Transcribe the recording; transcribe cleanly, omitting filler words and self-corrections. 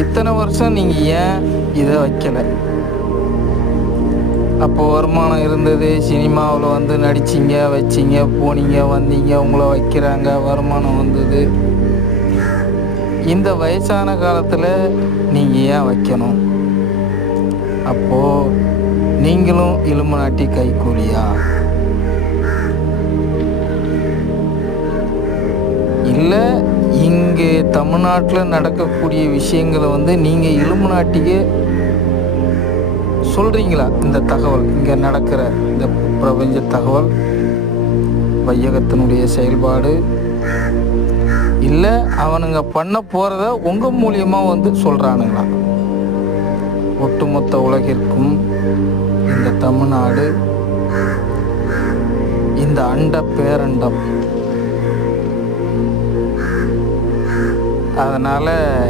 இத்தனை வருஷம் நீங்கள் ஏன் இதை வைக்கலை? அப்போ வருமானம் இருந்தது, சினிமாவில் வந்து நடிச்சிங்க, வச்சிங்க, போனீங்க, வந்தீங்க, உங்களை வைக்கிறாங்க, வருமானம் வந்தது. இந்த வயசான காலத்தில் நீங்கள் ஏன் வைக்கணும்? அப்போது நீங்களும் இலுமினாட்டி கைக்கூலியா? இல்லை இங்கே தமிழ்நாட்டில் நடக்கக்கூடிய விஷயங்களை வந்து நீங்கள் இலுமினாட்டிக்கு சொல்கிறீங்களா? இந்த தகவல், இங்கே நடக்கிற இந்த பிரபஞ்ச தகவல், வையகத்தினுடைய செயல்பாடு, இல்லை அவனுங்க பண்ண போகிறத உங்கள் மூலியமாக வந்து சொல்கிறானுங்களா? ஒட்டுமொத்த உலகிற்கும் இந்த தமிழ்நாடு, இந்த அண்ட பேரண்டம், அதனால்